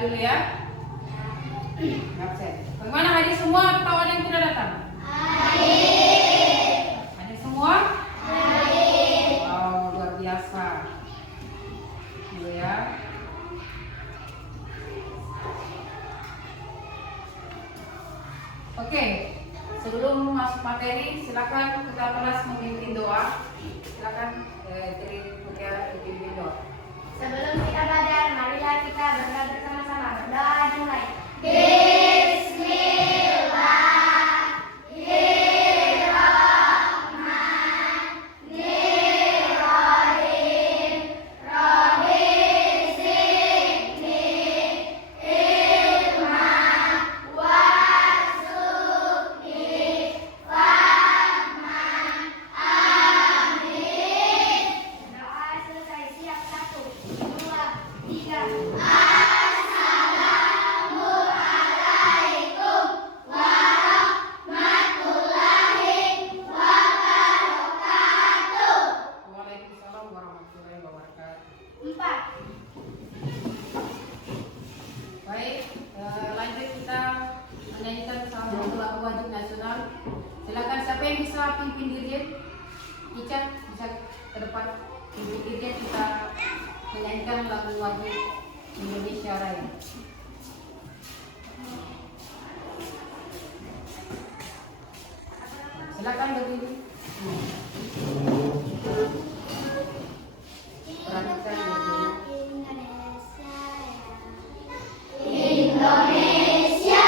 dulu ya. Absen. Bagaimana hadir semua atau ada yang tidak datang? Hadir. Hadir semua? Hadir. Wow, luar biasa. Dulu ya. Oke, sebelum masuk materi, silakan ketua kelas memimpin doa. Silakan pimpin doa. Sebelum kita belajar, marilah kita berdoa bersama-sama. Berdoa dimulai. Silakan siapa yang bisa pimpin dirjen, Ica bisa ke depan pimpin dirjen, kita menyanyikan lagu wajib Indonesia Raya. Silakan berdiri. Perhatikan berdiri. Indonesia.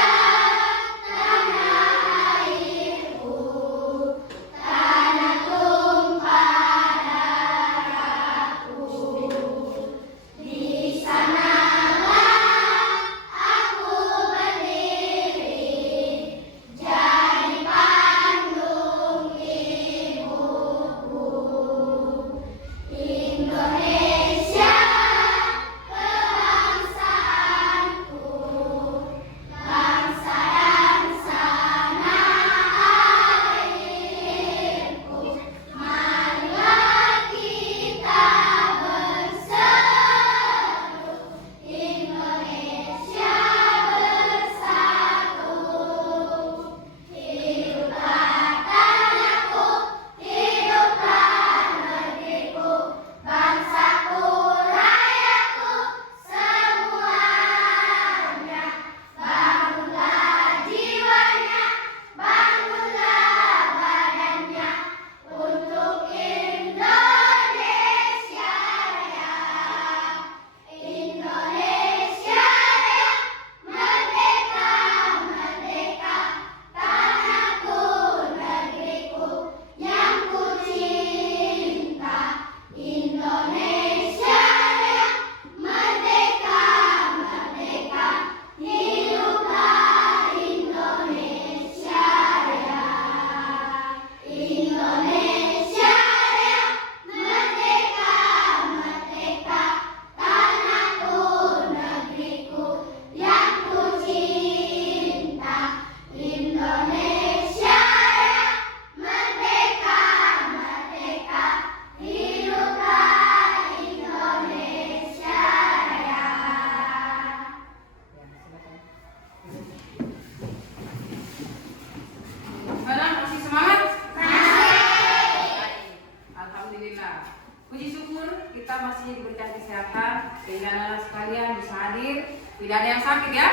Kita masih diberikan kesehatan sehingga anak-anak sekalian bisa hadir, tidak ada yang sakit ya.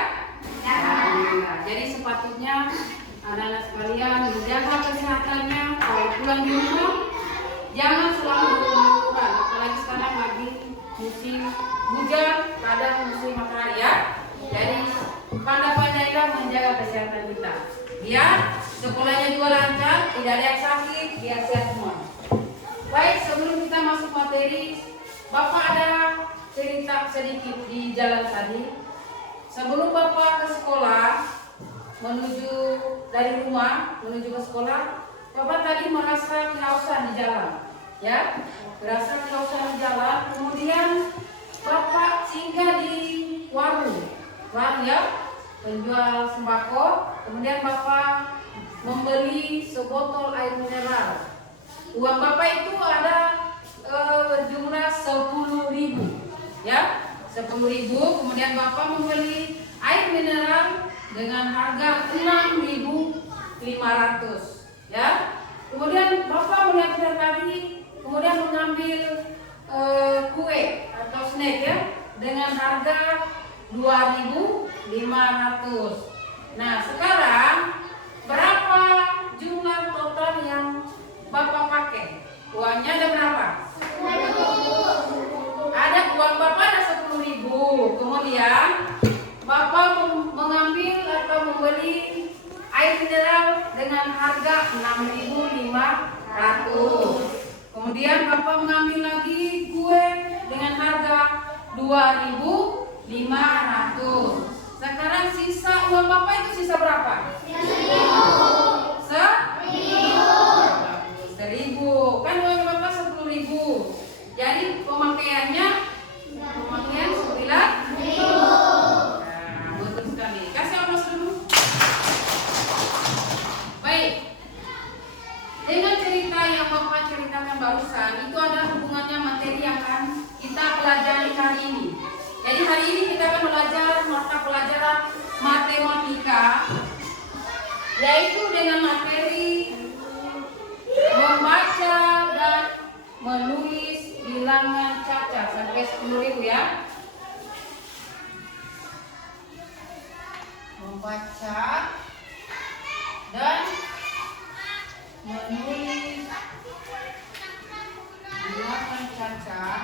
Alhamdulillah. Jadi sepatutnya anak-anak sekalian menjaga kesehatannya. Kalau pulang di rumah jangan selalu berlumuran, apalagi sekarang lagi musim hujan, kadang musim matahari ya. Jadi pandai-pandailah menjaga kesehatan kita. Biar sekolahnya juga lancar, tidak ada yang sakit, biar sehat semua. Baik, sebelum kita masuk materi, Bapak ada cerita sedikit di jalan tadi. Sebelum Bapak ke sekolah, dari rumah menuju ke sekolah, Bapak tadi merasa kehausan di jalan, ya, merasa kehausan di jalan. Kemudian Bapak singgah di warung ya, penjual sembako. Kemudian Bapak membeli sebotol air mineral. Uang Bapak itu ada berjumlah 10.000, ya, 10.000. 10.000. Kemudian Bapak membeli air mineral dengan harga 6.500, ya. Kemudian Bapak melihat tadi, kemudian mengambil kue atau snack, ya, dengan harga 2.500. Nah, sekarang berapa jumlah total yang Bapak pakai? Uangnya ada berapa? Ada uang Bapak ada 10.000. Kemudian Bapak mengambil atau membeli air mineral dengan harga 6.500. Kemudian Bapak mengambil lagi kue dengan harga 2.500. Sekarang sisa uang Bapak itu sisa berapa? 1.000. Kan uang Bapak 10.000. Jadi pemakaian 9.000. Nah, betul sekali. Kasih aplaus dulu. Baik. Dengan cerita yang Bapak ceritakan barusan, itu ada hubungannya materi yang akan kita pelajari hari ini. Jadi hari ini kita akan belajar mata pelajaran matematika, yaitu dengan materi membaca dan menulis bilangan cacat sampai 10.000, ya. Membaca dan menulis bilangan cacat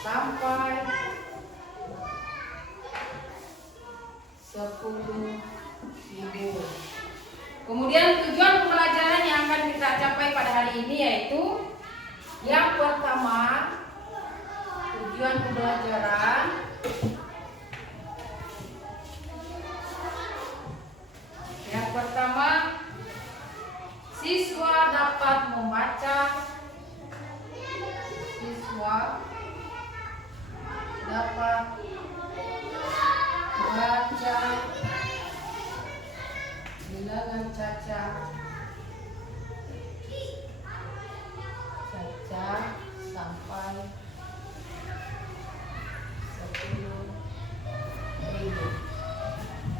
sampai 10.000. Kemudian tujuan pembelajaran yang akan kita capai pada hari ini yaitu yang pertama, tujuan pembelajaran yang pertama, siswa dapat membaca, baca bilangan cacat sampai 10.000.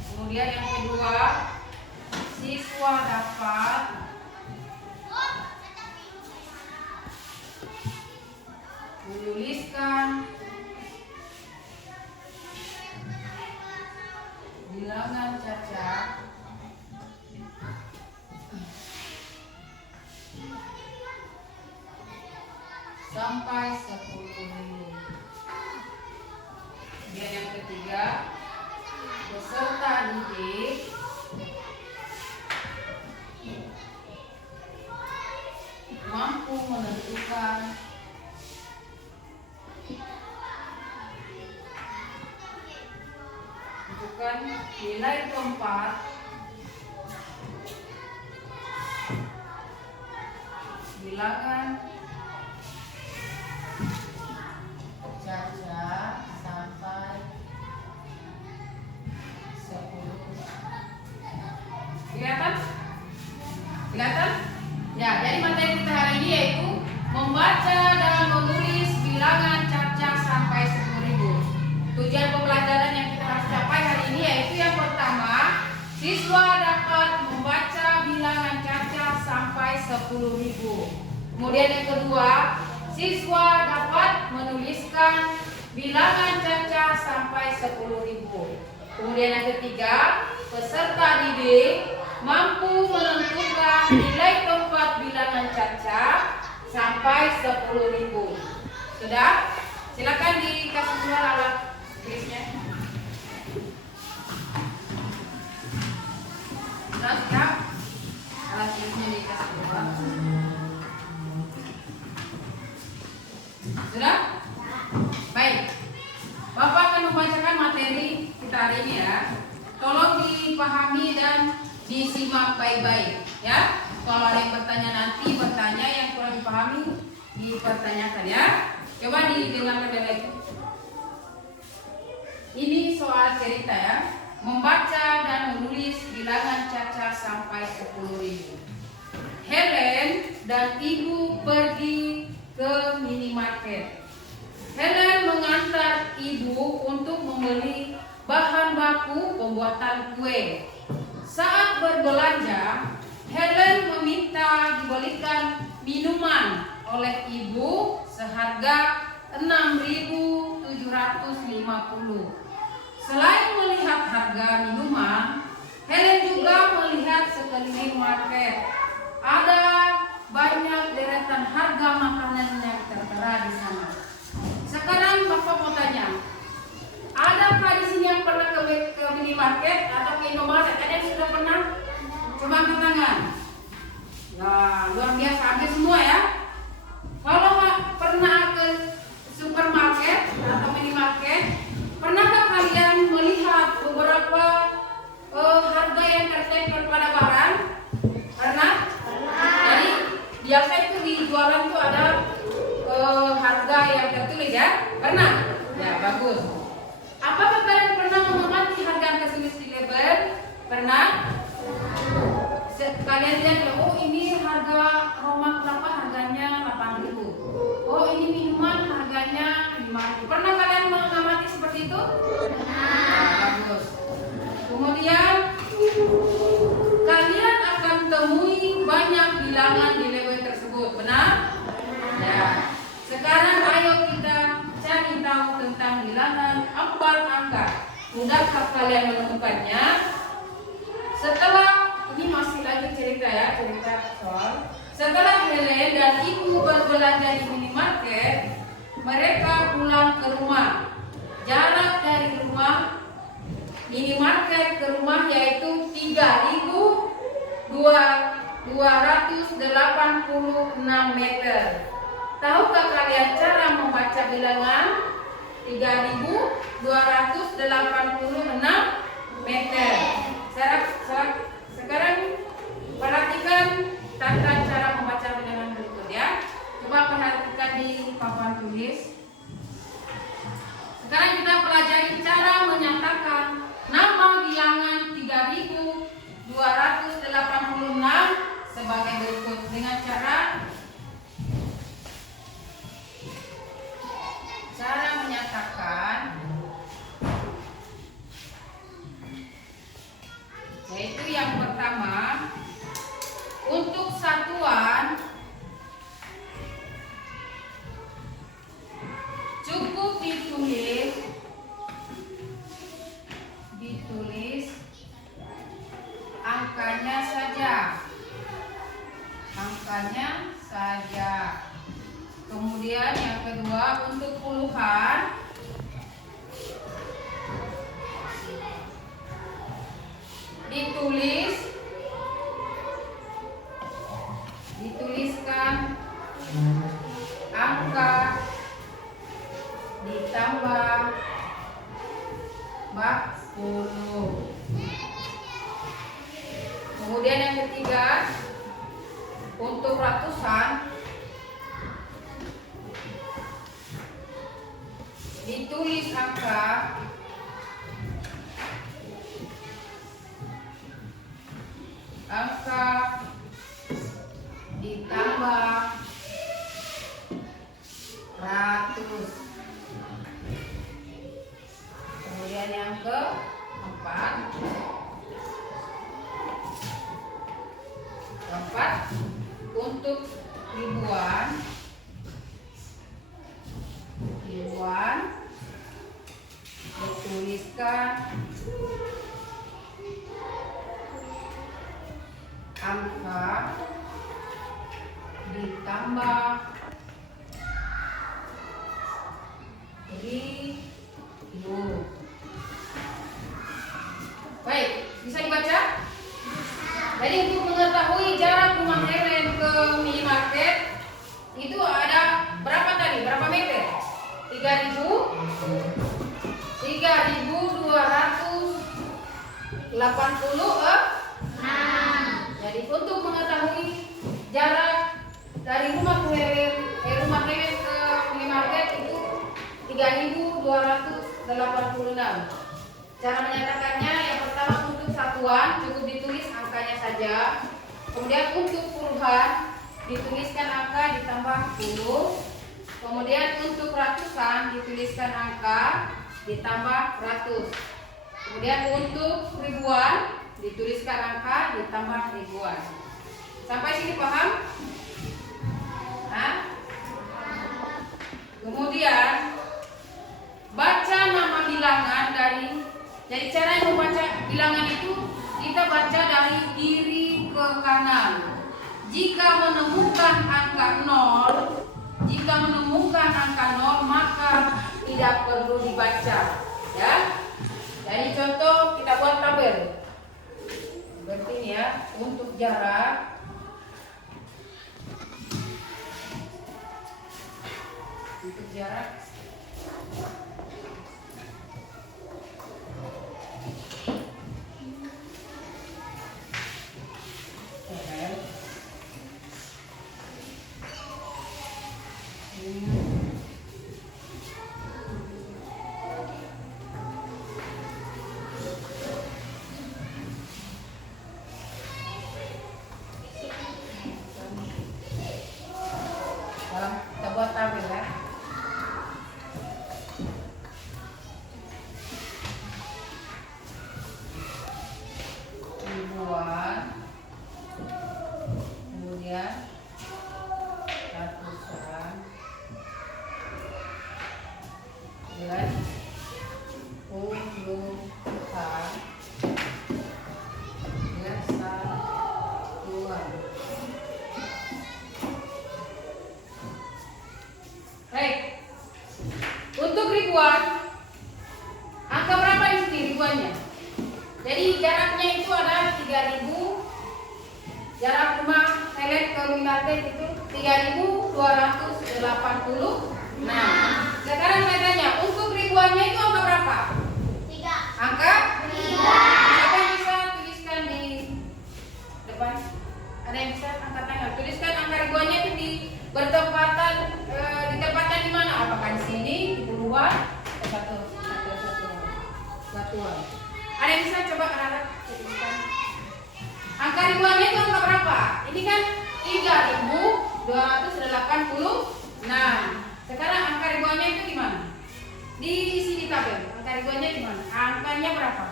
Kemudian yang kedua, siswa dapat menuliskan bilangan cacat sampai 10.000. Kemudian yang ketiga, peserta didik mampu menentukan nilai keempat bilangan cacat sampai 10. Kelihatan? Ya, jadi materi kita hari ini yaitu membaca dan menulis bilangan cacat sampai 10.000. Tujuan pembelajaran yang kita harus capai hari ini yaitu yang pertama, siswa dapat membaca bilangan cacat sampai 10.000. Kemudian yang kedua, siswa dapat menuliskan bilangan cacat sampai 10.000. Kemudian yang ketiga, peserta didik mampu menentukan nilai keempat bilangan cacat sampai 10.000. Sudah? Silakan dikasih keluar alat tulisnya. Sudah siap? Alat tulisnya dikasih keluar. Sudah? Baik. Bapak akan membacakan materi kita hari ini, ya. Tolong dipahami dan disimak baik-baik, ya. Kalau ada yang bertanya nanti, bertanya, yang kurang dipahami dipertanyakan, ya. Coba didengarkan baik-baik. Ini soal cerita, ya. Membaca dan menulis bilangan cacat sampai 10.000. Helen dan ibu pergi ke minimarket. Helen mengantar ibu untuk membeli bahan baku pembuatan kue. Saat berbelanja, Helen meminta dibelikan minuman oleh ibu seharga 6.750. Selain melihat harga minuman, Helen juga melihat sekeliling market. Ada banyak deretan harga makanan yang tertera di sana. Sekarang Bapak mau tanya, adakah di sini yang pernah ke minimarket atau ke Indomaret? Ada yang sudah pernah? Coba angkat tangan. Ya, luar biasa, hampir semua ya. Kalau pernah ke supermarket atau minimarket, pernahkah kalian melihat beberapa harga yang tertempel pada barang? Pernah? Jadi biasa itu di jualan itu ada harga yang tertulis ya? Pernah? Ya, bagus. Apakah kalian pernah mengamati harga yang tertulis di label? Pernah? Kalian lihat, oh ini harga Roma berapa, harganya 8.000. Oh ini minuman harganya 5.000. Pernah kalian mengamati seperti itu? Pernah. Bagus. Kemudian kalian akan temui banyak bilangan di label tersebut. Benar? Ya. Sekarang ayo kita cari tahu tentang bilangan 4 angka. Mudahkah kalian menemukannya? Setelah ini masih lagi cerita ya, cerita soal. Setelah Helen dan ibu berbelanja di minimarket, mereka pulang ke rumah. Jarak dari rumah minimarket ke rumah yaitu 3.286 meter. Tahukah kalian cara membaca bilangan 3.286 meter? Sekarang perhatikan tata cara membaca bilangan berikut ya. Coba perhatikan di papan tulis. Sekarang kita pelajari cara menyatakan nama bilangan 3.286 sebagai berikut dengan cara menyatakan, yaitu yang pertama, untuk satuan cukup ditulis angkanya saja. Kemudian yang kedua, untuk puluhan dituliskan angka ditambah 40. Kemudian yang ketiga, untuk ratusan ditulis angka ditambah ratus. Kemudian yang keempat, untuk ribuan dituliskan angka ditambah ribu. Baik, bisa dibaca? Jadi untuk mengetahui jarak rumah Helen ke minimarket itu ada berapa tadi? Berapa meter? 3.286. Jadi untuk mengetahui jarak dari rumah Helen ke minimarket itu 3.286. Cara menyatakannya, yang pertama untuk satuan cukup ditulis angkanya saja. Kemudian untuk puluhan dituliskan angka ditambah 10. Kemudian untuk ratusan dituliskan angka ditambah ratus. Kemudian untuk ribuan dituliskan angka ditambah ribuan. Sampai sini paham? Hah? Kemudian baca nama bilangan jadi cara membaca bilangan itu kita baca dari kiri ke kanan. Jika menemukan angka 0, maka tidak perlu dibaca, ya. Jadi contoh kita buat tabel. Seperti ini ya, untuk jarak kita buat tabel ya. Ribuan, kemudian ratusan, dan puluhan, dan satuan. Baik. Untuk ribuan, angka berapa di sini ribuannya? Jadi jaraknya itu ada 3000. Jarak rumah Helet ke Winarte itu 3280. Nah, sekarang saya tanya, untuk ribuannya itu angka berapa? 3. Angka 3. Siapa yang bisa tuliskan di depan? Ada yang bisa angkat tangan? Tuliskan angka ribuannya itu ditempatkan di mana? Apakah di sini, di puluhan, atau satuan? Ada yang bisa coba anak-anak tuliskan? Angka ribuannya itu angka berapa? Ini kan 3286. Sekarang angka ribuannya itu di mana? Di sini tabel. Angka ribuannya di mana? Angkanya berapa?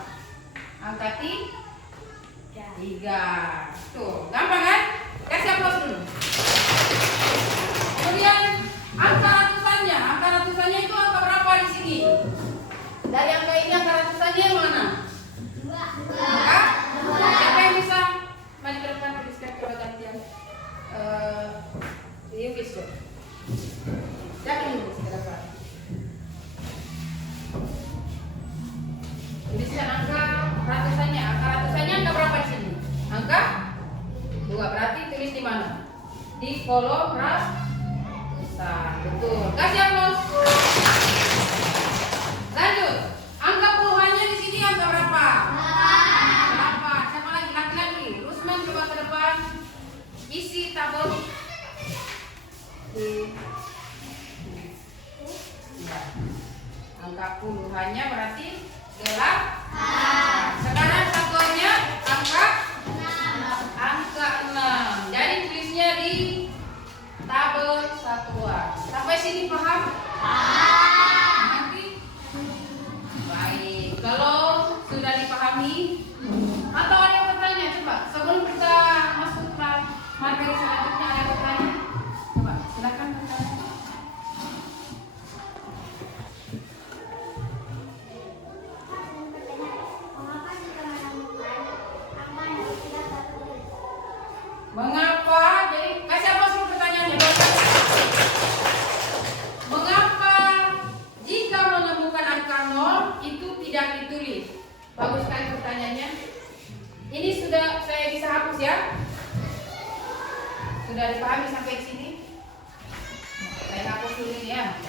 Angka 3. Tuh, gampang kan? Kasih aplaus dulu. Kemudian angka ratusannya itu angka berapa di sini? Dari angka ini angka ratusannya yang mana? 2. Angka? Siapa yang bisa maju ke depan tuliskan coba gantian? Yukis tuh. Siapa yang bisa ke depan? Tuliskan angka ratusannya. Angka ratusannya angka berapa di sini? Angka 2. Berarti tulis di mana? Di kolom ratusan. Betul. Kasih aplaus. Lanjut. Angka puluhannya di sini angka berapa? 8. Siapa lagi? Laki-laki. Rusman coba ke depan. Isi tabel. Angka puluhannya berarti 8. Sekarang satuannya angka 6. Jadi tulisnya di tabel satuan. Sampai sini paham? Nanti baik. Kalau sudah dipahami atau ada yang bertanya, coba sebelum kita masuk ke materi selanjutnya, ada yang bertanya? Coba silakan bertanya. Mengapa? Jadi kasih apa sih pertanyaannya? Mengapa jika menemukan angka 0 itu tidak ditulis? Bagus sekali pertanyaannya. Ini sudah saya bisa hapus ya. Sudah dipahami sampai sini? Saya hapus dulu ini ya.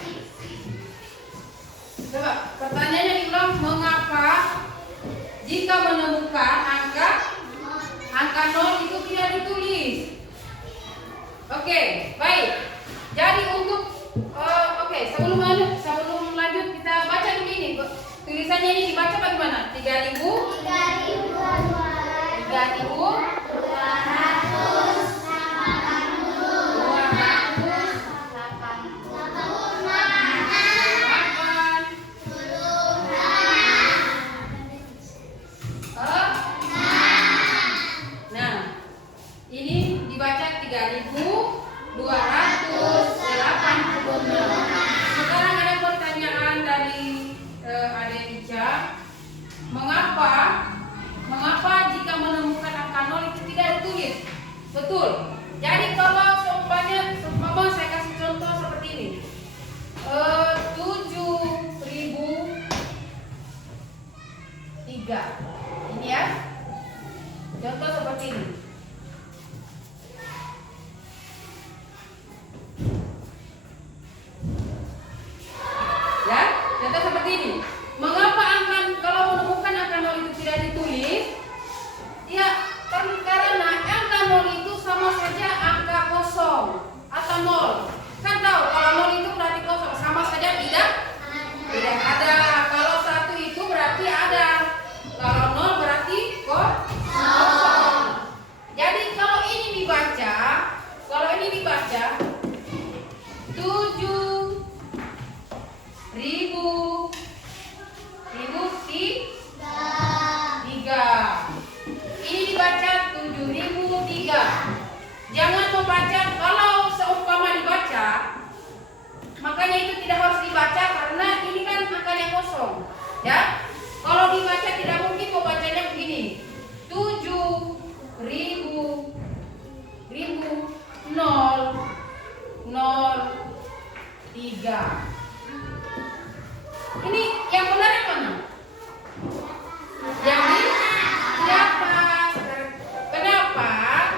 Coba pertanyaannya diulang. Mengapa jika menemukan angka 0 itu tidak ditulis? Oke, baik. Jadi untuk sebelum lanjut kita baca dulu ini. Tulisannya ini dibaca bagaimana? 3.000 200 3.286. Sekarang ada pertanyaan dari Adik Ica. Mengapa jika menemukan angka 0 itu tidak ditulis? Betul. Jadi kalau seumpamanya saya kasih contoh seperti ini. 7.003. Ini ya. Contoh seperti ini. Ya, contoh seperti ini. Mengapa kalau menemukan angka 0 itu tidak ditulis? Ya, karena angka 0 itu sama saja angka kosong atau 0. Kan tahu kalau 0 itu berarti kosong, sama saja tidak ada. Kalau 1 itu berarti ada. Kalau 0 berarti kosong. Jadi kalau ini dibaca 7.003. Ini dibaca 7.003. Jangan membaca kalau seumpama dibaca, makanya itu tidak harus dibaca karena ini kan angkanya kosong. Ya, kalau dibaca tidak mungkin membacanya begini. 7.003. Ini yang benar yang mana? Jadi siapa? Kenapa?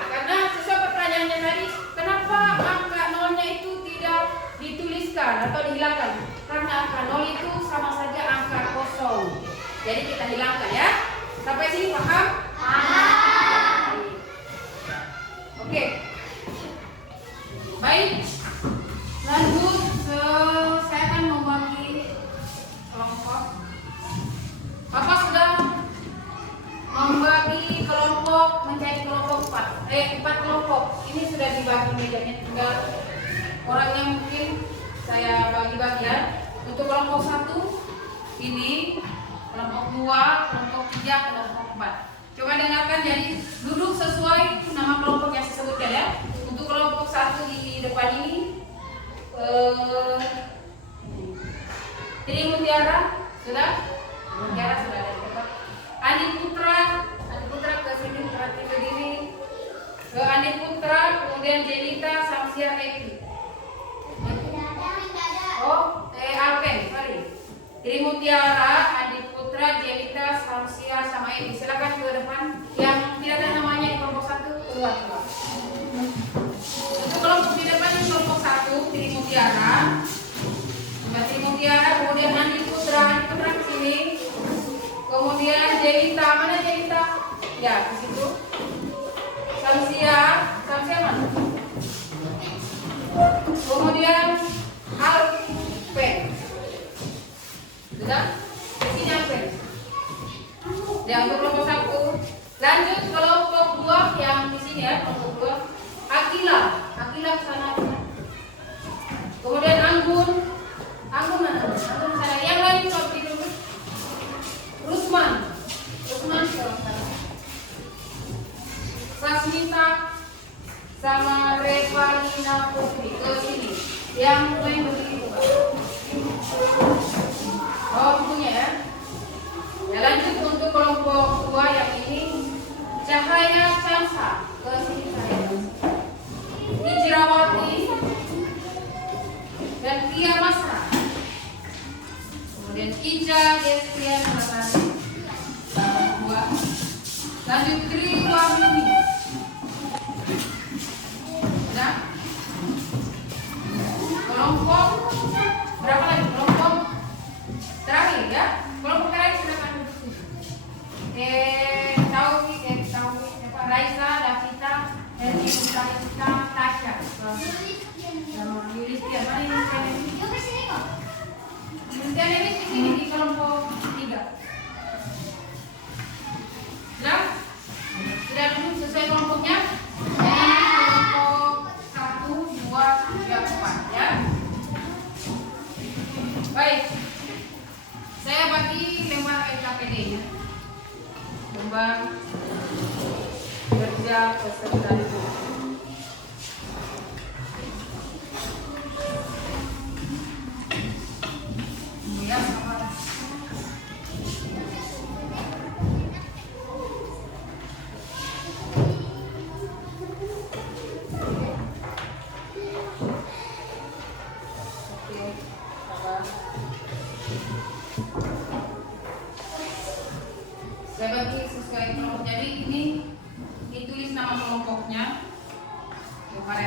Karena sesuai pertanyaannya tadi, kenapa angka 0-nya itu tidak dituliskan atau dihilangkan? Karena angka 0 itu sama saja angka kosong. Jadi kita hilangkan ya. Sampai sini paham? Paham. Oke. Baik. Lanjut, saya akan membagi kelompok. Bapak sudah membagi kelompok menjadi kelompok 4 kelompok. Ini sudah dibagi mejanya, tinggal orangnya mungkin saya bagi-bagi ya. Untuk kelompok 1 ini, kelompok 2, kelompok 3, kelompok 4. Coba dengarkan, jadi duduk sesuai nama kelompok yang saya sebutkan ya. Untuk kelompok 1 di depan ini Tri Mutiara sudah? Mutiara sudah ada di depan. Andi Putra ke sini, perhati berdiri. Ke Andi Putra, kemudian Jelita, Samsia, Eki. Alpen, sorry. Tri Mutiara, Andi Putra, Jelita, Samsia, sama Eki. Silakan ke depan. Yang tidak ada namanya di kelompok 1 keluar. Untuk kelompok di depan yang kelompok 1, Tri Mutiara. Tri Mutiara, kemudian Andi Putra ke sini. Kemudian Jelita, mana Jelita? Ya, di situ. Samsia mana? Kemudian Alpen. Sudah? Di sini Alpen. Ya, untuk kelompok 1. Lanjut kelompok 2 yang di sini ya, kelompok 2. Akila ke sana. Kemudian Anggun mana? Anggun sana. Yang lain seperti dulu. Rusman ke sana. Sasmita sama Revalina Putri ke sini. Yang lain begitu. Punya ya. Ya, lanjut untuk kelompok 2 yang ini. Cahaya Chansa ke sini saya. Hijrawati dan Tia Masra. Kemudian Ica Destian Ratani. Lanjut Tri Wahyuni. Nah, kelompok berapa lagi? Kelompok terakhir ya. Kelompok terakhir silakan duduk. Raisa, Davita, Erika, Tasya. Yulistian, mana Yulistian ini? Yulistian ini di sini di kelompok 3. Nah, sudah duduk sesuai kelompoknya. Kelompok 1, 2, 3, 4 ya. Baik. Saya bagi lembar LKPD ya. Lembar kerja peserta didik.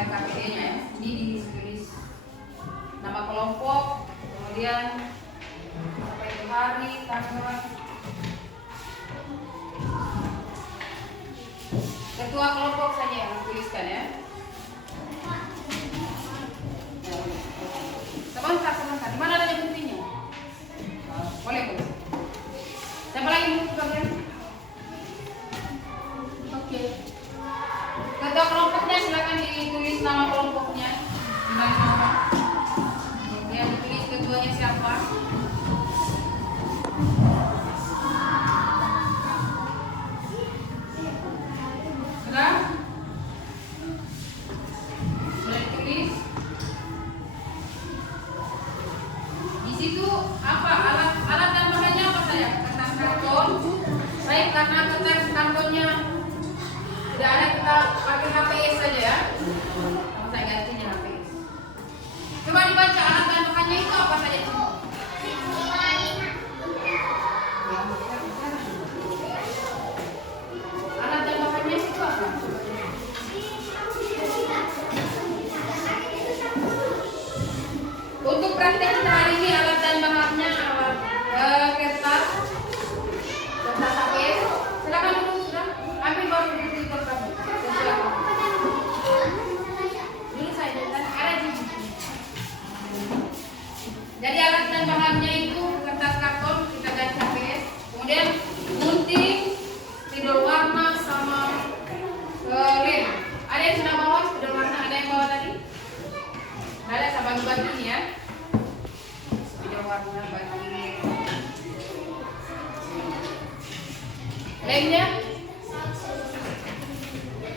KPD-nya ya. Ini ditulis nama kelompok, kemudian apa itu hari, tanggal. Ketua kelompok saja yang tuliskan ya. Sebentar. Di mana ada buktinya? Boleh. Siapa lagi mau bagian? Oke. Ketua kelompoknya silakan ditulis nama kelompoknya. Ya, ditulis ketuanya siapa? Sudah? Sudah ditulis? Di situ apa alat dan bahannya apa saya? Kertas karton. Saya karena kertas kartonnya tidak ada, kita pakai HPS saja ya. Saya gantinya HPS. Coba dibaca alat dan bahannya itu apa saja? Alat dan bahannya itu apa? Untuk praktek kita hari ini alat dan bahannya kertas HPS. Silakan dulu sudah ambil baru di kertas. Dulu saya ada di sini. Jadi alat dan bahannya itu kertas karton kita ganti HPS, kemudian gunting, spidol warna sama lem. Ada yang sudah bawa spidol warna, ada yang bawa tadi? Ada, saya bagi-bagi ini ya. Spidol warna bagi lemnya.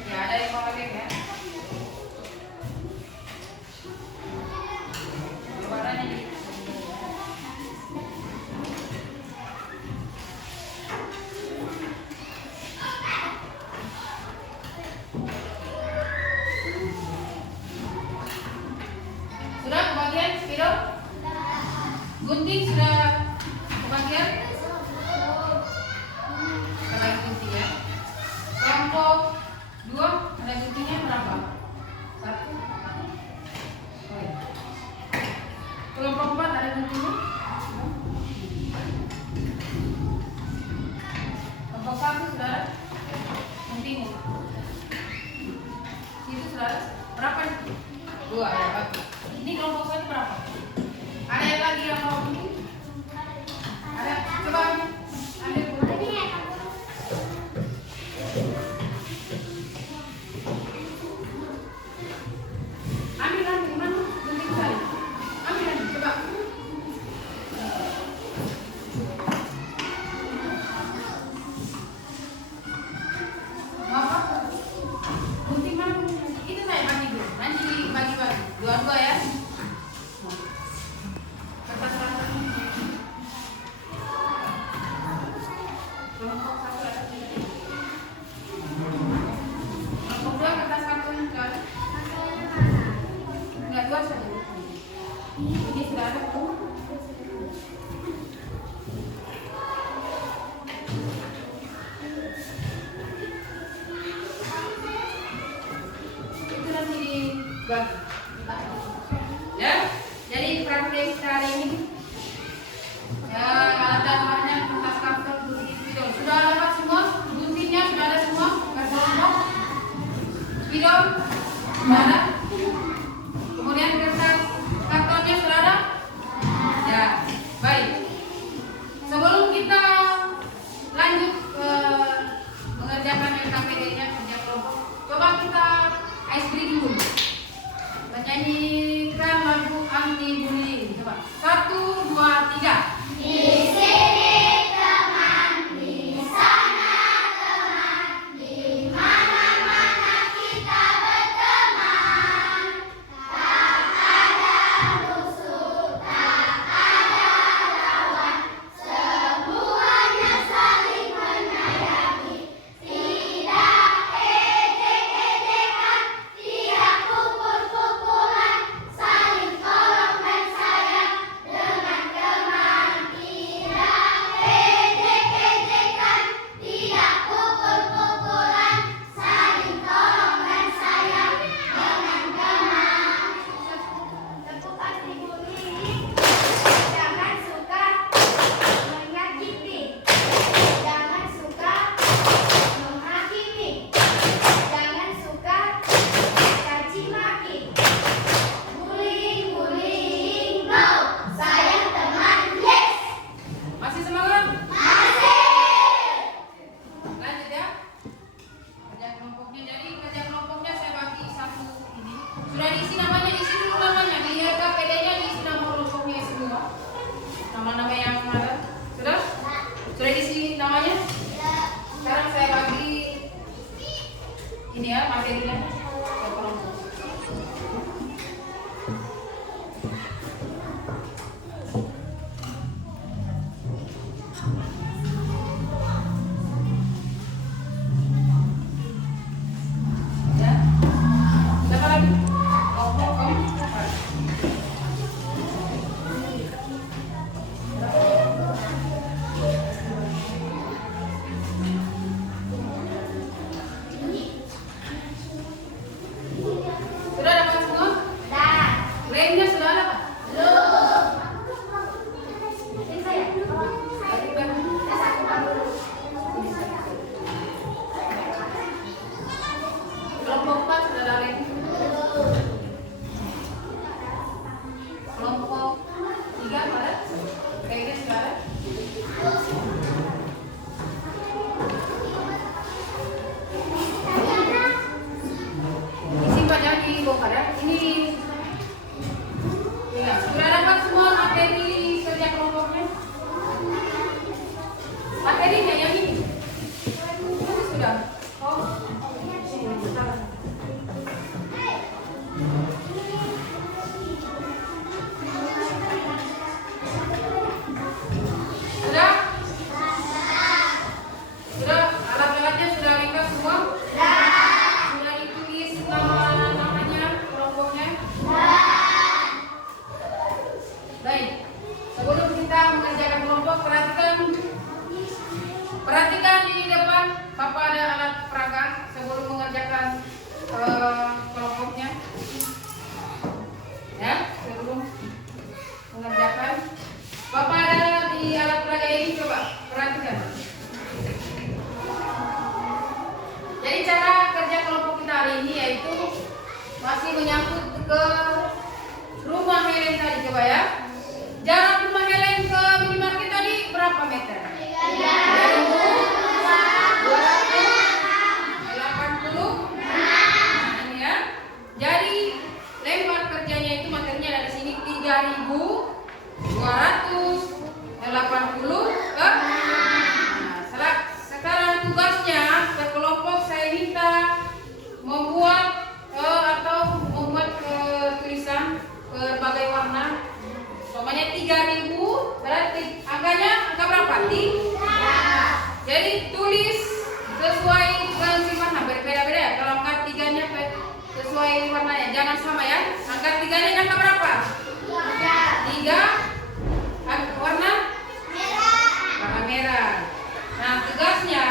Ya, ada yang bawa lem ya. Warnanya ini. Sudah kebagian spidol? Gunting sudah kebagian? Kita bagi gunting ya. Kelompok 2 ada guntingnya berapa? 1. Kelompok 4 ada guntingnya? Kelompok 1 sudah guntingnya. Itu sudah berapa? 2 ya, bagus. Ini kelompok 1 berapa? Ada yang lagi yang mau gunting? Ada? Coba ambil gunting. Ambil mana gunting saya? Ambil coba. Apa? Gunting mana gunting? Itu saya bagi dulu. Nanti bagi-bagi. Dua-dua ya. Kertas rata. Kelompok 1 ada. Kelompok 2 kertas karton enggak ada. Enggak, 2 saja. Ini sudah ada. Itu nanti dibagi. Ya, jadi praktek kita hari ini ya, alat dan bahannya kertas karton, gunting, spidol. Sudah dapat semua? Guntingnya sudah ada semua? Kelompok spidol sudah ada? Kemudian kertas kartonnya sudah ada? Ya, baik. Sebelum kita lanjut ke mengerjakan LKPD-nya, kerja kelompok, coba kita ice breaking dulu. Menyanyikan lagu anti bullying. Coba 1, 2, 3. Di sini teman, di sana teman, di mana-mana kita berteman. Tak ada musuh, tak ada lawan, semuanya saling menyayangi. Tidak ejek-ejekan, tidak pukul-pukulan, Sudah diisi namanya, isi dulu namanya. Di KPD-nya diisi nama kelompoknya semua. Nama-nama yang ada. Sudah? Sudah diisi namanya? Sekarang saya bagi ini ya materinya ke kelompok. Ya. Siapa lagi? Kelompok keempat. Sudah dapat semua? Dah. Lemnya sudah ada Pak? Belum. Ini saya. Tadi kan Saya satukan dulu. kelompok 4 sudah ada lem. Belum. Kelompok 3 ada? Kayaknya sudah ada. Isi Pak jangan dibongkar ya. Ini ya, sudah dapat semua materi kerja kelompoknya. Materinya yang ini. Ini sudah. Oh. Salah. Sudah? Sudah alat-alatnya sudah lengkap semua? Sudah ditulis nama-namanya kelompoknya? Baik. Sebelum kita mengerjakan kelompok, perhatikan di depan Bapak ada alat peraga sebelum mengerjakan kelompoknya. Ya, sebelum mengerjakan. Bapak ada di alat peraga ini, coba perhatikan. Jadi cara kerja kelompok kita hari ini yaitu masih menyangkut ke rumah Helen tadi, coba ya. Jarak rumah Helen ke minimarket tadi berapa meter? 280. Ini ya. Jadi lempar kerjanya itu materinya dari sini 3.280 ke. Nah, sekarang tugasnya ke kelompok saya minta membuat tulisan berbagai warna. Umpamanya 3.000 berarti angka berapa? 3. Jadi tulis sesuai dengan warna berbeda-beda ya. Kalau angka 3-nya sesuai warnanya, jangan sama ya. Angka 3-nya angka berapa? 3. Warna merah. Nah, tugasnya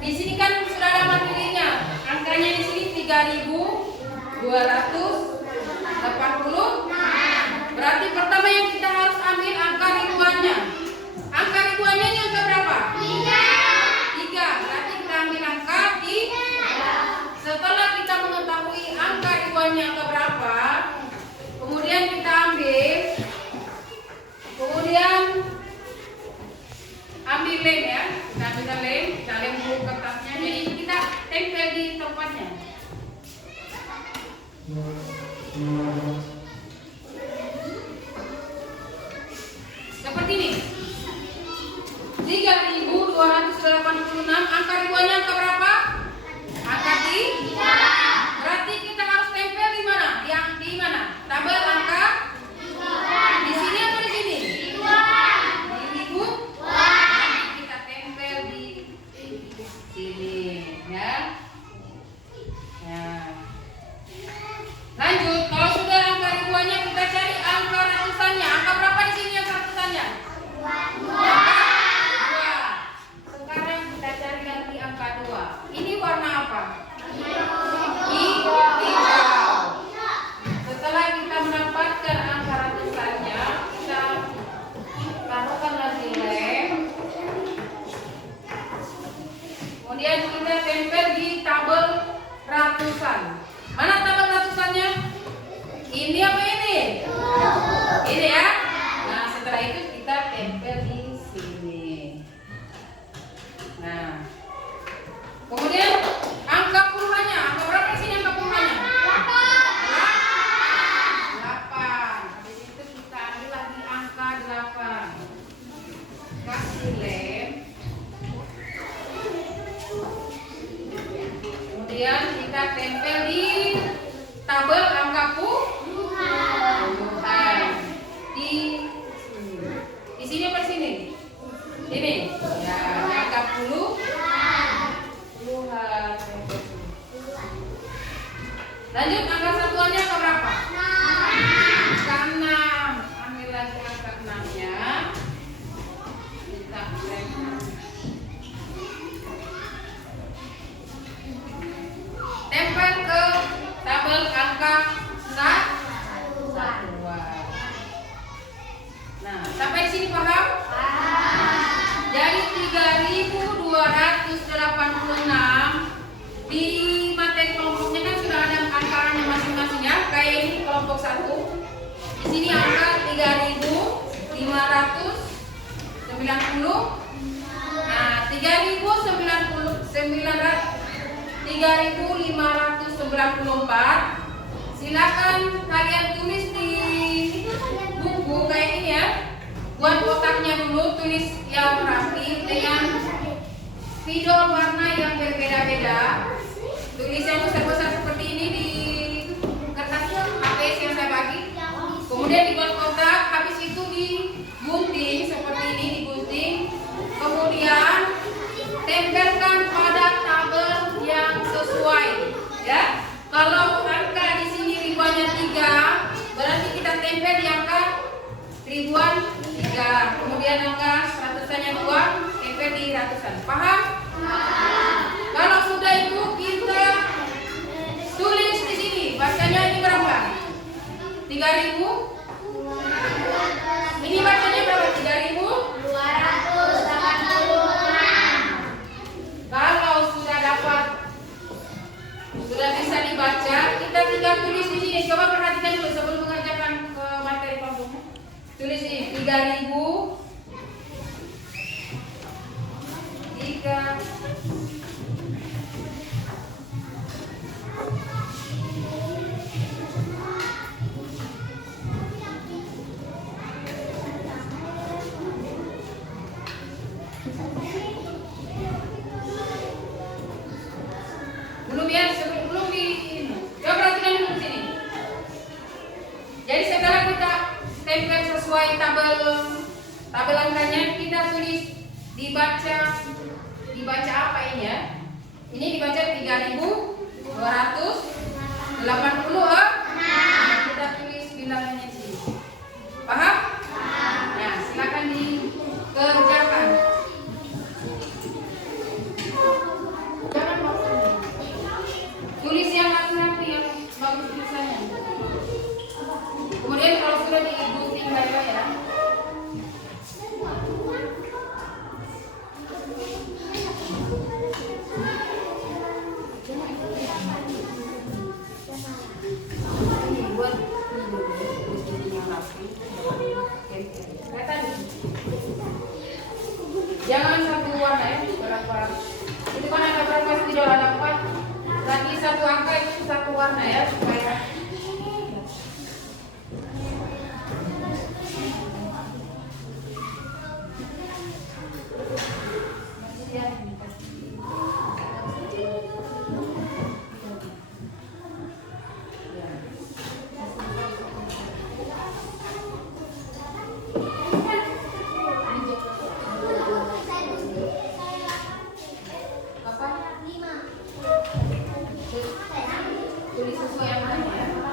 di sini kan sudah ada materinya. Angkanya di sini 3.280. Berarti pertama yang kita harus ambil angka ribuannya. Angka ribuannya ini angka berapa? 3. Berarti kita ambil angka 3. Setelah kita mengetahui angka ribuannya angka berapa, kemudian kita ambil lem ya. Kita ambil lem, kita lem dulu kertasnya. Jadi kita tempel di tempatnya. Seperti ini. 3.286. Angka ribuannya angka berapa? Angka 3. Berarti kita harus tempel di mana? Di mana? Tabel angka di sini atau di sini? Di ribu. Kita tempel di sini ya. Nah. Lanjut, kalau sudah angka Angka satuannya angka berapa? Angka 6. Ambil lagi angka 6-nya. Kita tempel ke tabel angka satuan. Nah, sampai sini paham? Jadi 3.286 di materi kelompoknya kan sudah ada angkanya masing-masing ya. Kayak ini kelompok 1. Di sini angka 3.590. Nah, 3.594. Silakan kalian tulis di buku kayak ini ya. Buat kotaknya dulu, tulis yang rapi dengan spidol warna yang berbeda-beda. Tulis yang besar-besar seperti ini di kertas HPS yang saya bagi. Kemudian dibuat kotak, habis itu digunting seperti ini, digunting. Kemudian tempelkan pada tabel yang sesuai, ya. Kalau angka di sini ribuannya 3, berarti kita tempel di angka ribuan 3. Kemudian angka ratusannya 2, tempel di ratusan. Paham? Kalau sudah itu kita tulis di sini. Bacanya ini berapa? 3.000. Ini bacanya berapa? 3.286. Kalau sudah dapat, sudah bisa dibaca, kita tinggal tulis di sini. Coba perhatikan dulu sebelum mengerjakan ke materi kelompoknya. Tulis ini 3.000. 3. Belum ya, sebelum di coba perhatikan dulu di sini. Jadi setelah kita tempel sesuai tabel angkanya, kita tulis dibaca apa ini ya? Ini dibaca 3.280. Nah, kita tulis bilangannya di sini. Paham? Nah, silakan dikerjakan. Jangan tulis yang rapi yang bagus tulisannya. Kemudian kalau sudah digunting baik-baik ya. Ini buat yang rapi. Jangan satu warna ya, berapa? Itu kan ada berapa spidol, ada 4. Berarti satu angka itu satu warna ya, supaya tulis sesuai yang mana ya.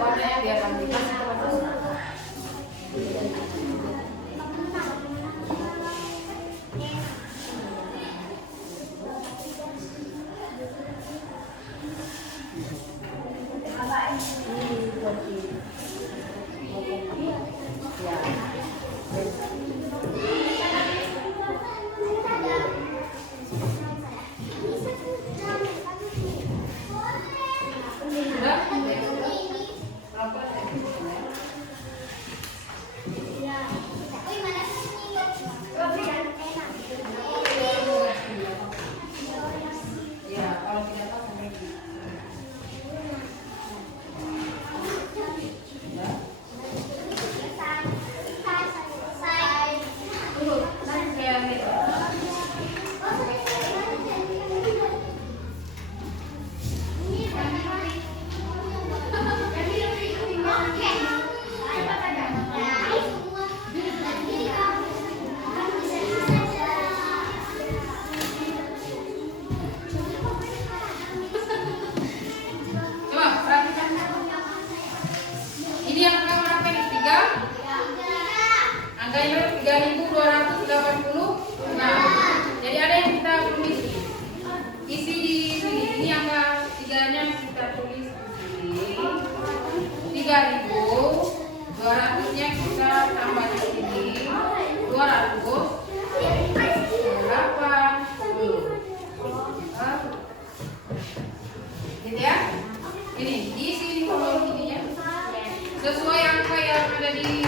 warna ya biar nanti kasih teman-teman. Ini yang pertama berapa nih? 3? Angkanya 3.280. Nah, jadi ada yang kita tulis isi di sini. Ini angka 3-nya kita tulis di sini. 3.200-nya kita tambah di sini. 200 8 gitu ya. Ini isi di kolom ininya sesuai angka yang ada di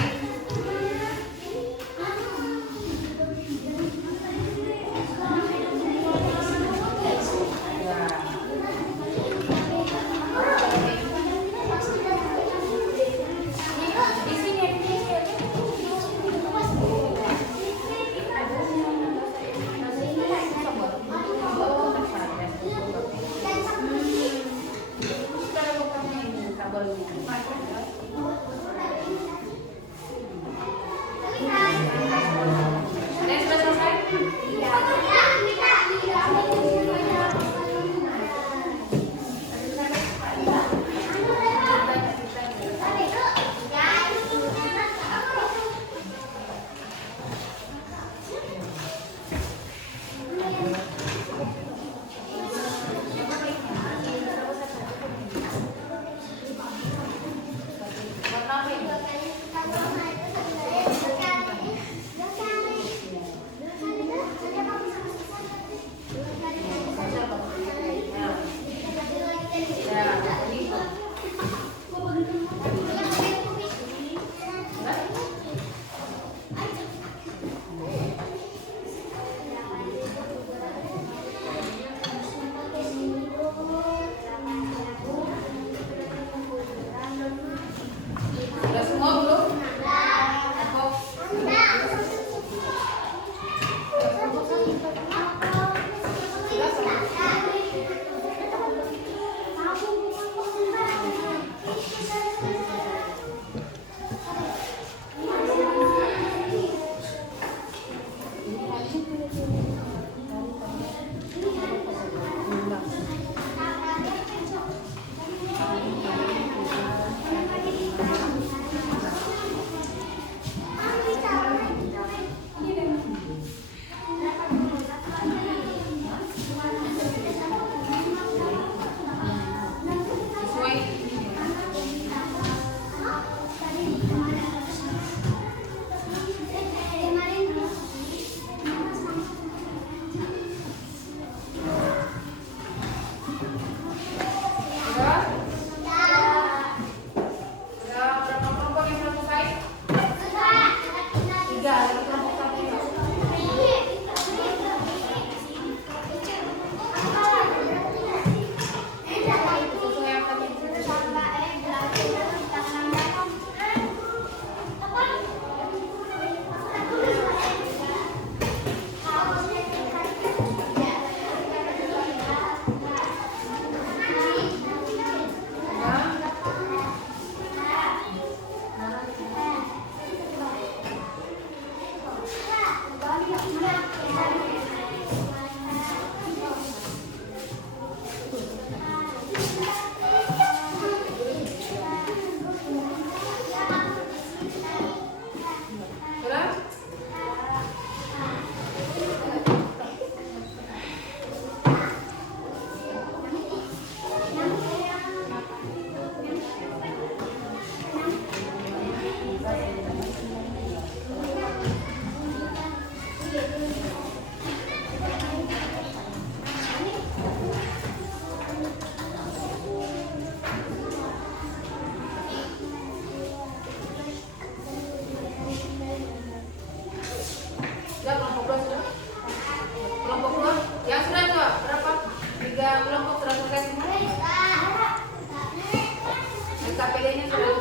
LKPD-nya sudah.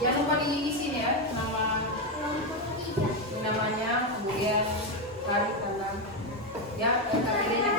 Jangan lupa diisiin ya namanya, kemudian hari tanggal ya LKPD-nya.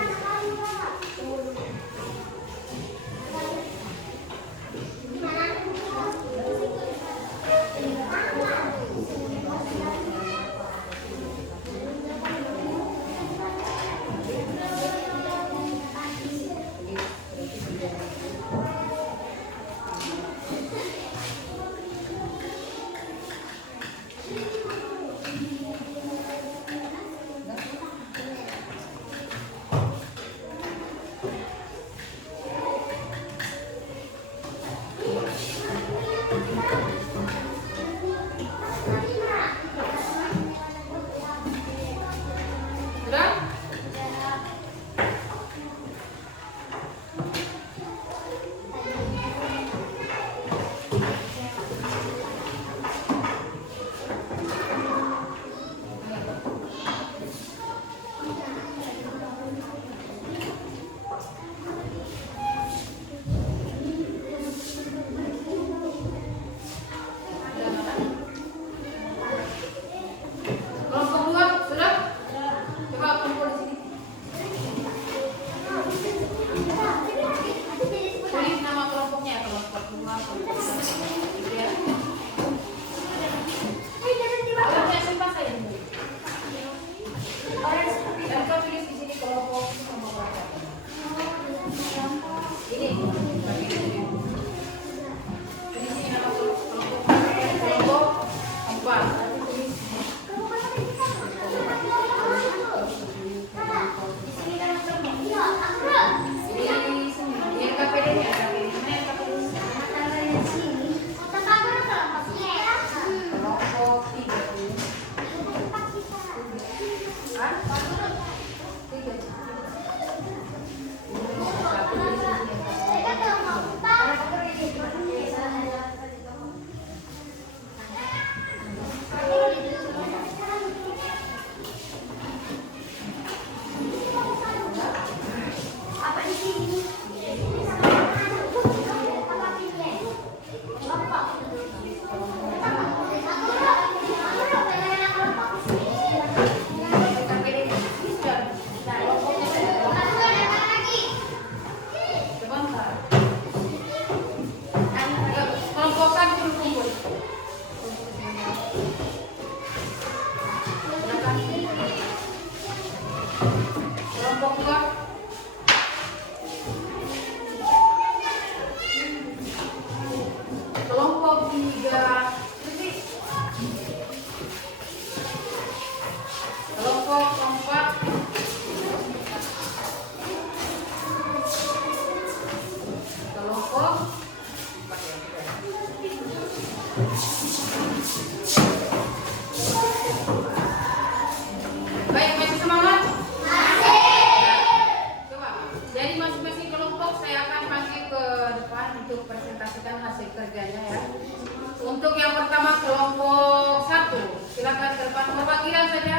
Untuk yang pertama kelompok 1, silakan ke depan. Bapak kira saja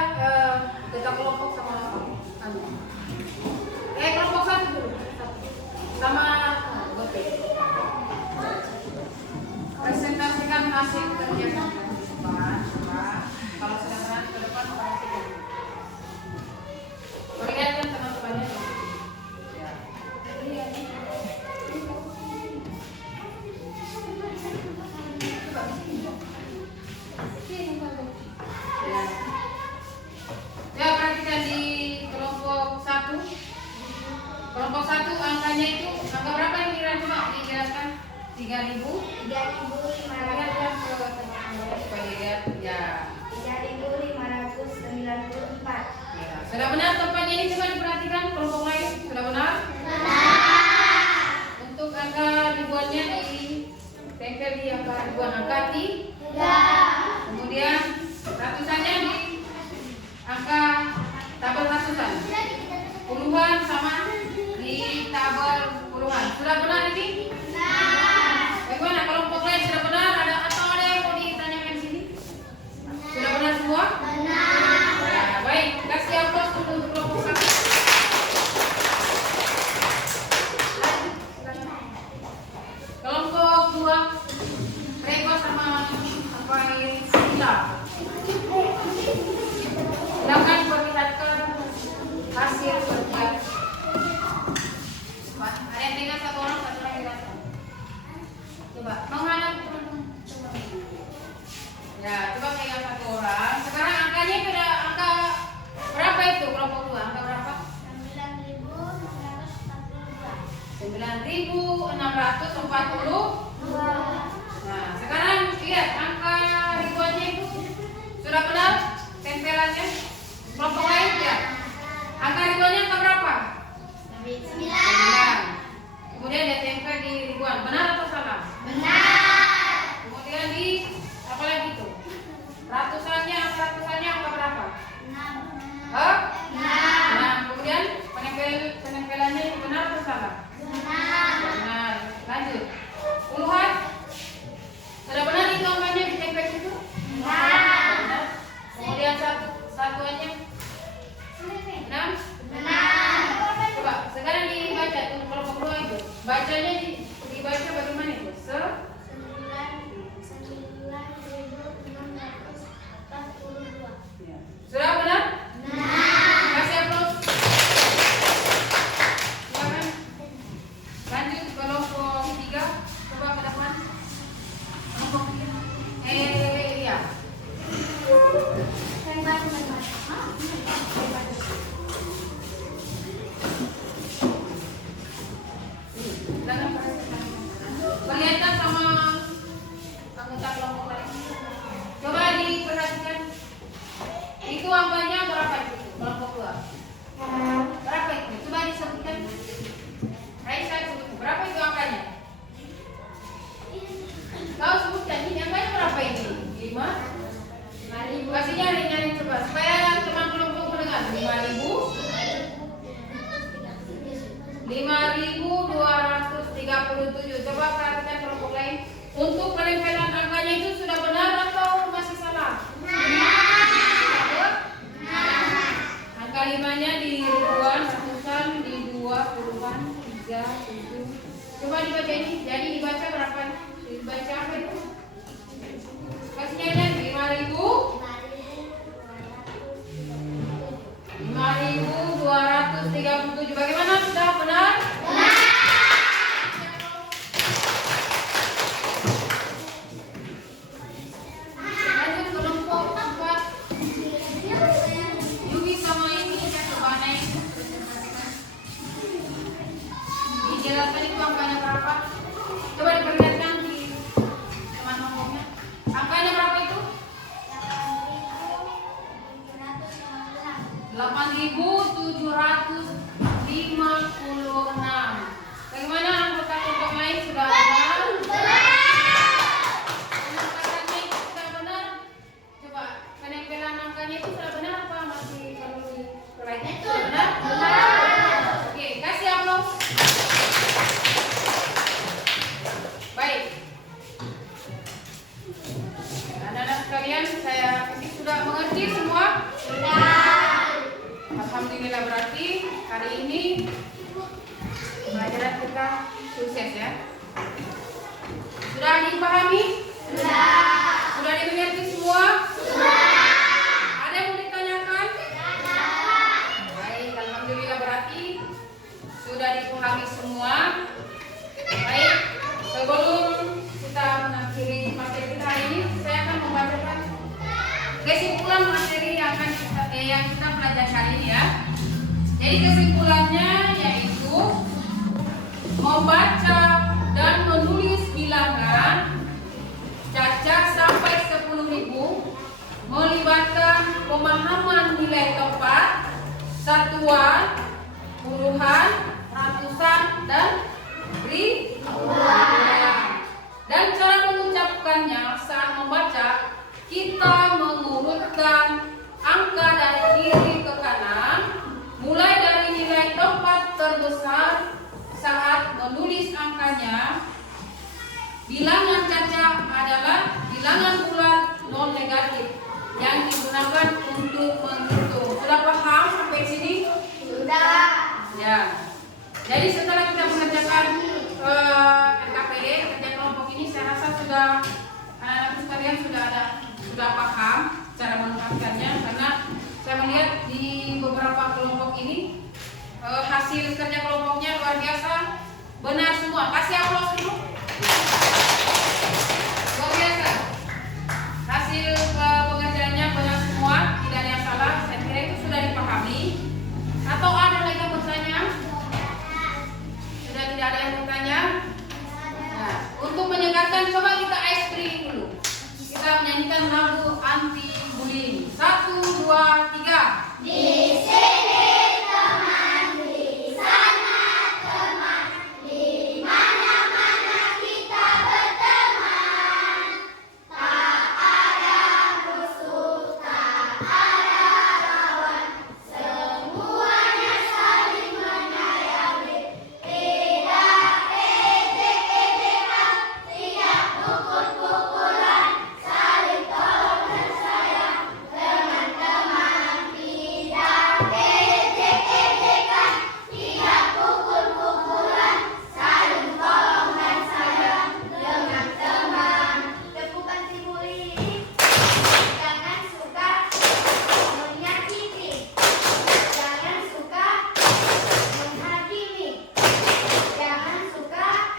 kita kelompok sama kelompok 1 dulu. Sama Gope. Presentasikan hasil kerja depan. Kalau sedang ke depan perhatikan. Perlihatkan teman-temannya. Ya, perhatikan di kelompok 1. Kelompok 1 angkanya itu angka berapa yang kira-kira dijelaskan? 3.594 supaya dilihat ya. 3.594. Ya. Sudah benar tempatnya ini, coba diperhatikan kelompok lain sudah benar? Untuk angka ribuannya ditempel di angka ribuan angka kemudian ratusannya di angka tabel ratusan, puluhan sama di tabel puluhan. Sudah benar ini? Bagaimana kelompok lain sudah benar? Atau ada yang mau ditanyakan di sini? Sudah benar semua? Nah, baik, kasih aplaus untuk kelompok 1. 9.642. Nah, sekarang lihat angka ribuannya itu. Sudah benar tempelannya? Kelompok lain ya? Angka ribuannya angka berapa? 9. Kemudian dia tempel di ribuan. Benar atau salah? Benar. Kemudian di apa lagi itu? Ratusannya angka berapa? 6. Hah? 6. Nah, kemudian penempelannya benar atau salah? Benar. Benar. Lanjut. Puluhan? Sudah benar itu angkanya ditempel itu? Benar. Kemudian satuannya 6. Benar. Coba sekarang dibaca tuh kelompok 2 itu. Bacanya dibaca bagaimana itu? 9.642. Sudah benar? Benar. Kasih aplaus. Silakan. Lanjut kelompok 3. Coba ke depan. Kelompok 3. Iya. Silakan perlihatkan sama anggota kelompok lain. Coba diperhatikan. Itu angkanya berapa itu? Kelompok 2. Berapa itu? Coba disebutkan. Raisa sebut. Berapa itu angkanya? Kau sebutkan ini angkanya berapa ini? 5. Kasih nyari coba supaya teman kelompok mendengar. 5.237. Coba perhatikan kelompok lain. Untuk penempelan angkanya itu sudah benar atau masih salah? Angka 5-nya di ribuan, ratusan, di 20-an, 3, 7. Coba dibaca ini. Jadi dibaca berapa? Dibaca apa itu? Kasihnya 5.237. Bagaimana? Sudah benar? Lanjut kelompok 4. Yubi sama ini saya coba naik. Dijelaskan itu angkanya berapa? Coba diperlihatkan di teman kelompoknya. Angkanya berapa itu? 8.756. Bagaimana anggota kelompok lain sudah benar? Angkanya itu sudah benar? Coba penempelan angkanya itu sudah benar apa masih perlu diperbaiki? Sudah benar? Oke, kasih aplaus. Baik. Anak-anak sekalian, saya pikir sudah mengerti semua? Alhamdulillah, berarti hari ini pelajaran kita sukses ya. Sudah dipahami? Sudah dimengerti semua? Ada yang mau ditanyakan? Baik, alhamdulillah berarti sudah dipahami semua. Baik, sebelum kita mengakhiri materi kita hari ini, saya akan membacakan kesimpulan materi yang kita pelajari hari ini ya. Jadi kesimpulannya yaitu membaca dan menulis bilangan cacat sampai 10.000 melibatkan pemahaman nilai tepat, satuan, puluhan, ratusan, dan ribuan. Dan cara mengucapkannya saat membaca, kita mengurutkan angka dari kiri ke kanan, mulai dari nilai tempat terbesar saat menulis angkanya. Bilangan cacat adalah bilangan bulat non negatif yang digunakan untuk menghitung. Sudah paham sampai sini? Sudah. Ya. Jadi setelah kita mengerjakan NKPD, kerja kelompok ini, saya rasa sudah anak-anak sekalian sudah paham cara menerapkannya, karena saya melihat di beberapa kelompok ini hasil kerja kelompoknya luar biasa, benar semua. Kasih aplaus dulu. Luar biasa. Hasil pengerjaannya benar semua, tidak ada yang salah. Saya kira itu sudah dipahami. Atau ada lagi yang bertanya? Sudah tidak ada yang 2, 3. Di sini teman, di sana teman, di mana-mana kita berteman. Tak ada musuh, tak ada lawan, semuanya saling menyayangi. Tidak ejek-ejekan, tidak pukul-pukulan, saling tolong dan sayang. Teman-teman, tidak ejek-ejekan, tidak pukul-pukulan, saling tolong dan sayang dengan teman. Tepukan Tribuli, jangan suka menyakiti, jangan suka menghakimi, jangan suka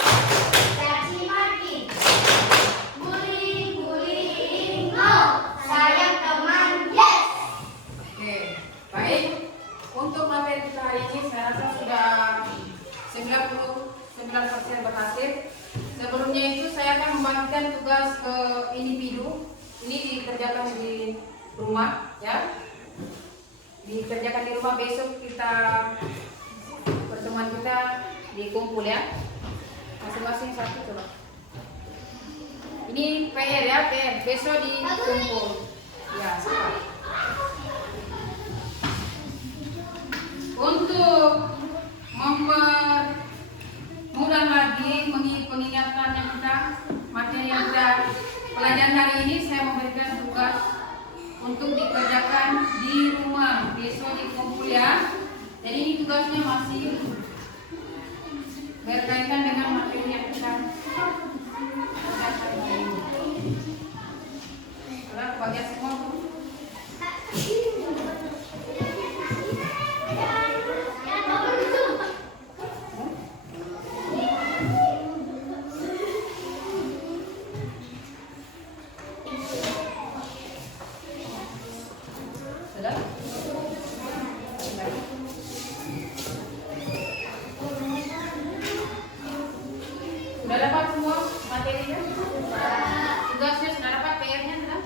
caci maki. Bullying, bullying, no. Sayang teman, yes. Oke, baik. Untuk materi kita hari ini saya rasa sudah 99% berhasil. Sebelumnya itu saya akan membagikan tugas ke individu. Ini dikerjakan di rumah, ya. Dikerjakan di rumah, besok kita pertemuan kita dikumpul ya. Masing-masing satu coba. Ini PR ya, PR. Besok dikumpul. Ya, siap. Untuk mempermudah lagi pengingatannya kita, materi yang kita pelajaran hari ini, saya memberikan tugas untuk dikerjakan di rumah. Besok dikumpul ya. Jadi ini tugasnya masih berkaitan dengan materi yang kita kerjakan hari ini. Kalau kebagian semua tuh. Sudah? Sudah dapat semua materinya? Tugasnya sudah dapat, PR-nya sudah?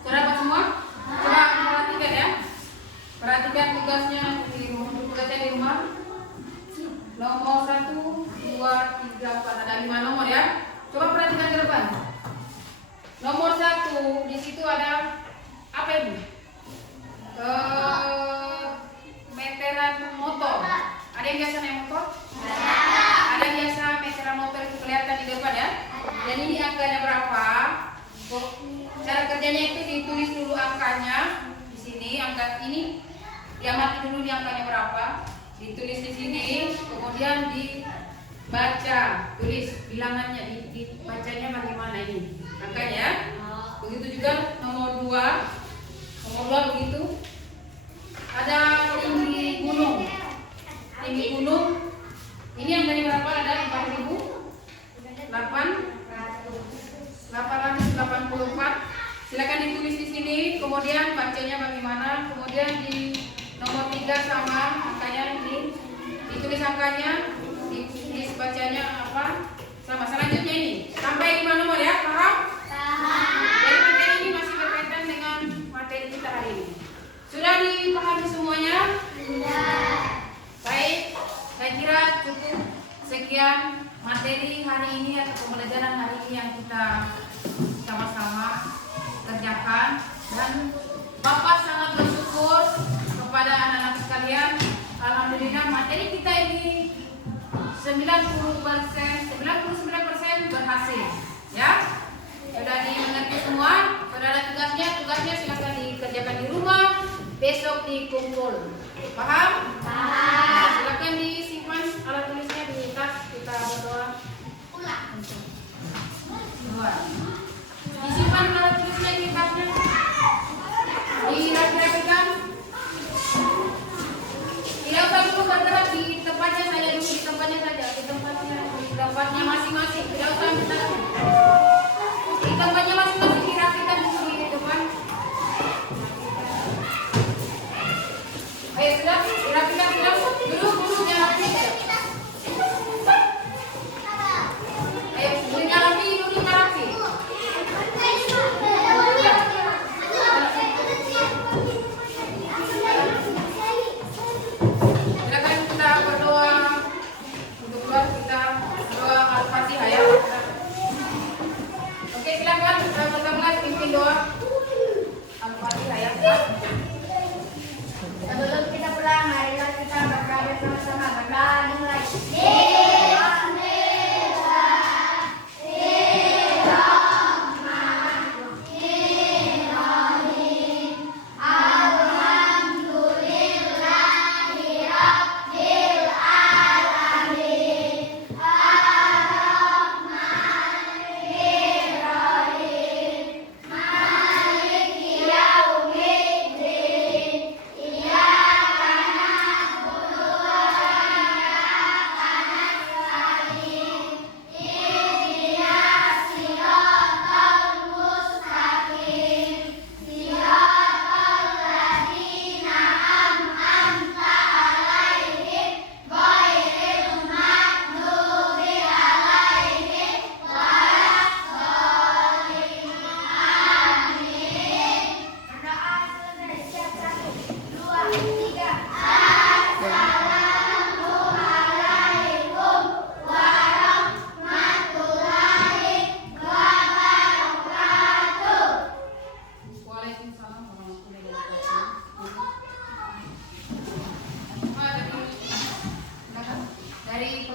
Sudah dapat semua? Coba perhatikan ya. Perhatikan tugasnya di rumah. Nomor 1, 2, 3, 4, ada 5 nomor ya. Coba perhatikan ke depan. Nomor 1, di situ ada apa ini? Meteran motor. Ada yang biasa naik motor? Ada yang biasa meteran motor itu kelihatan di depan ya. Dan ini angkanya berapa? Cara kerjanya itu ditulis dulu angkanya di sini. Angka ini diamati dulu di angkanya berapa. Ditulis di sini, kemudian dibaca, tulis bilangannya, dibacanya bagaimana ini angkanya. Begitu juga nomor 2. Nomor 2 begitu. Ada tinggi gunung. Tinggi gunung. Ini yang dari berapa? Ada 4.884. Silakan ditulis di sini. Kemudian bacanya bagaimana. Kemudian di nomor 3 sama angkanya ini. Ditulis angkanya. Ditulis bacanya apa? Sama. Selanjutnya ini. Sampai 5 nomor ya. Paham? Jadi materi ini masih berkaitan dengan materi kita hari ini. Sudah dipahami semuanya? Sudah. Baik, saya kira cukup sekian materi hari ini atau pembelajaran hari ini yang kita sama-sama kerjakan. Dan Bapak sangat bersyukur kepada anak-anak sekalian. Alhamdulillah materi kita ini 99% berhasil. Ya, sudah dimengerti semua. Sudah ada tugasnya silakan dikerjakan di rumah. Besok dikumpul. Paham? Paham. Silakan disimpan alat tulisnya di tas. Kita berdoa. Dua. Disimpan alat tulisnya di tasnya. Dirapikan. Tidak usah dulu bergerak di tempatnya saja dulu, di tempatnya masing-masing. Tidak usah minta. Di tempatnya masing-masing dirapikan dulu di depan. Ayo sudah, dirapikan dulu jangan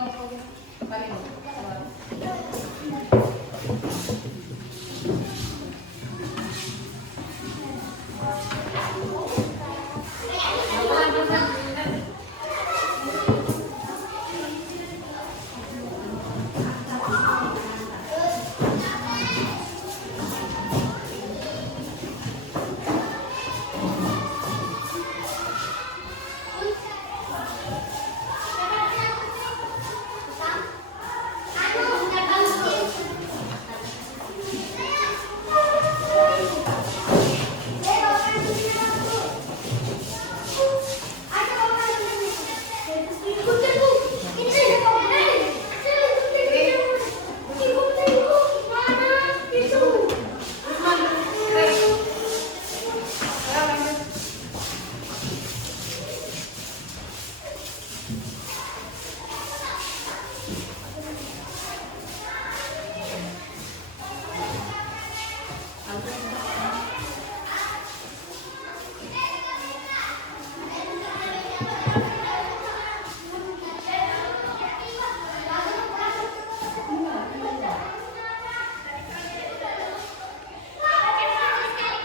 Balik.